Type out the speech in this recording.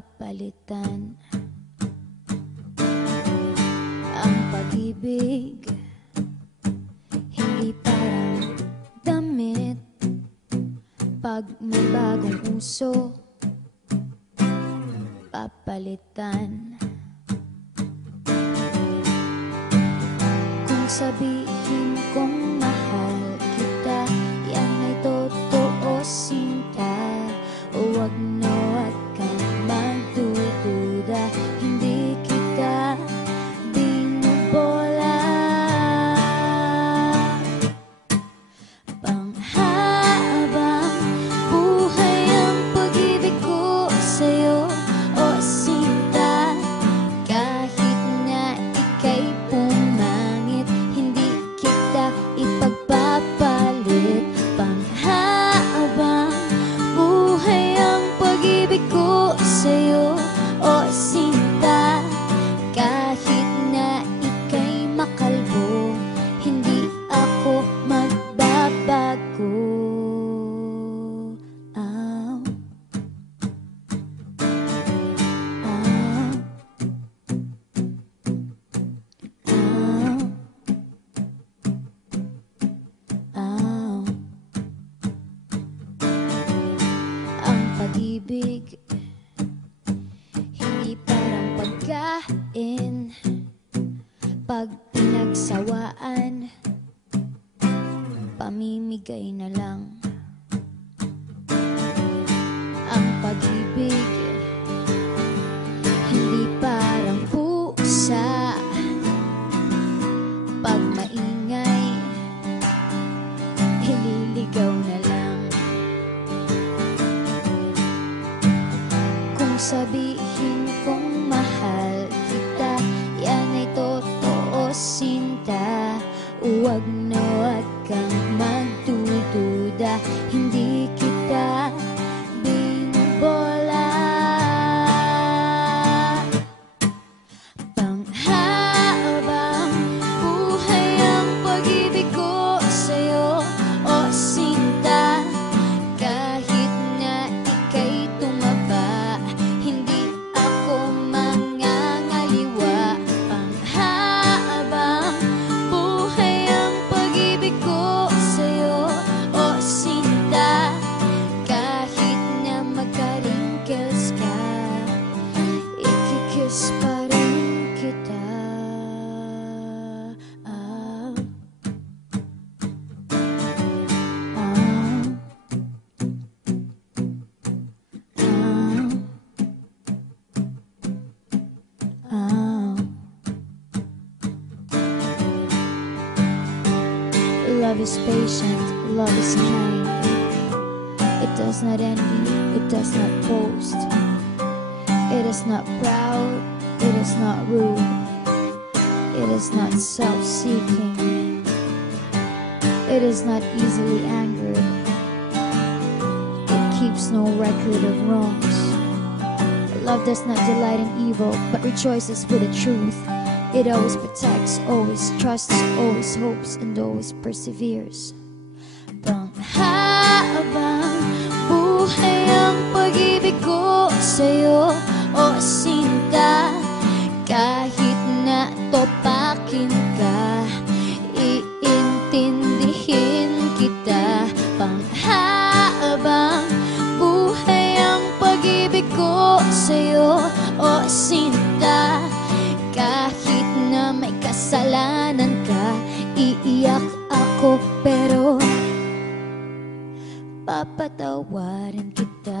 papalitan ang pag-ibig. Hindi parang damit pag may bagong uso, papalitan. Kung sabihin kong mahal kita, yan ay totoo, sinta. Huwag na wag kang magdududa, hindi kita binubola. Panghabang buhay ang pag-ibig ko sa'yo, o sinta. Kahit na ika'y pumangit, hindi kita ipagpapalit. Panghabang buhay ang pag-ibig ko sa'yo, o sinta. Kahit na ika'y makalbo, hindi ako magbabago. Oh. Oh. Oh. Oh. Ang pag-ibig hindi parang pagkain, pag pinagsawaan, pamimigay na lang. Ang pag-ibig hindi parang pusa, pag maingay, ililigaw na lang. Kung sabihin kong mahal kita, yan ay totoo, sinta. Huwag na wag kang magdududa, hindi kita binubola. Panghabang buhay ang pag-ibig ko sa'yo, o sinta. Kahit na ika'y tumaba, hindi ako mangangaliwa. Panghabang buhay ang pag-ibig ko sa'yo, o sinta. Kahit na magka-wrinkles ka, ikikiss pa rin kita. Ah. Ah. Ah. Love is patient, love is kind. It does not envy, it does not boast. It is not proud, it is not rude. It is not self-seeking. It is not easily angered. It keeps no record of wrongs. Love does not delight in evil, but rejoices with the truth. It always protects, always trusts, always hopes, and always perseveres. Panghabang buhay ang pag-ibig ko sa'yo, o sinta. Kahit na topakin ka, iintindihin kita. Panghabang buhay ang pag-ibig ko sa'yo, o sinta. Kahit na may kasalanan ka, iiyak ako pero papatawarin kita.